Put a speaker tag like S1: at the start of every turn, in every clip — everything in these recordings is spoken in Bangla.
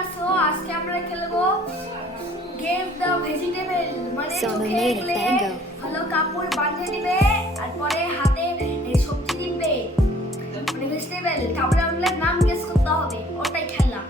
S1: আসো আজকে আমরা খেলব গেম দ্য ভেজিটেবল মানে চোখে
S2: bango.
S1: ভালো কাপড় বাঁধে দিবে আর পরে হাতে সবজি দিবে। মানে ভেজিটেবল তারপরে আমাদের নাম গেস করতে হবে ওটাই খেলা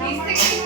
S3: নিচ থেকে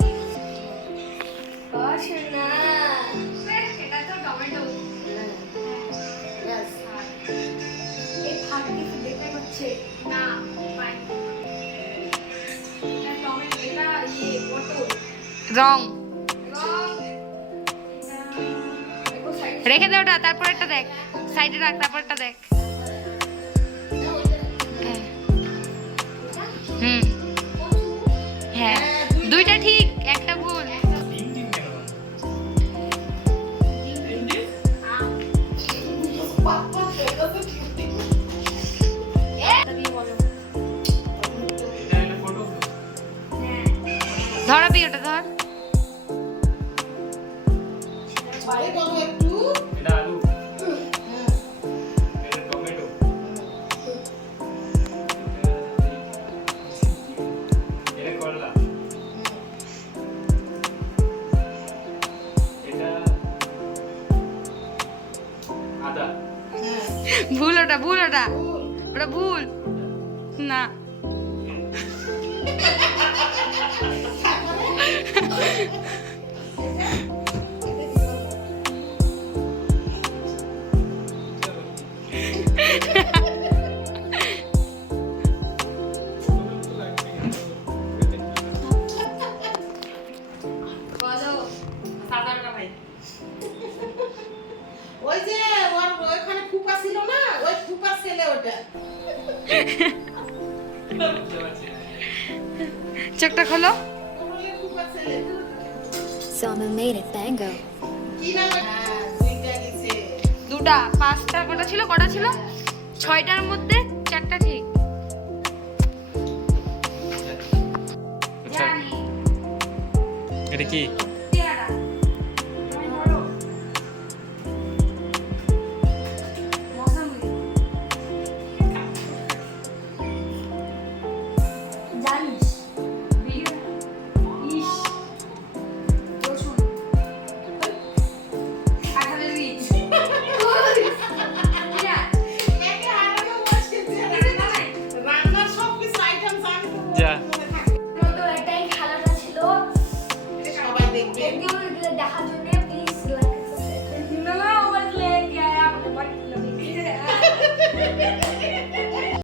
S1: রং।
S4: রেখে দে ওটা তারপর একটা দেখ। সাইডে রাখ তারপরটা দেখ। হ্যাঁ। হুম। হ্যাঁ। দুইটা ঠিক।
S5: এটা আলু এটা টমেটো এটা করলা এটা আদা
S4: ভুল ওটা ভুল ওটা। ওটা ভুল। না।
S3: বলো,
S6: ওই যে ওর ওইখানে ফুপা ছিল না? ওই ফুপার ছেলে ওটা।
S4: চোখটা খোলো।
S2: Someone made a bango.
S6: কি নাম? হ্যাঁ
S4: দুটা পাঁচটা কটা ছিল? কটা ছিল? ছয়টার মধ্যে চারটা ঠিক।
S5: আচ্ছা। এটা কি? দেখার জন্য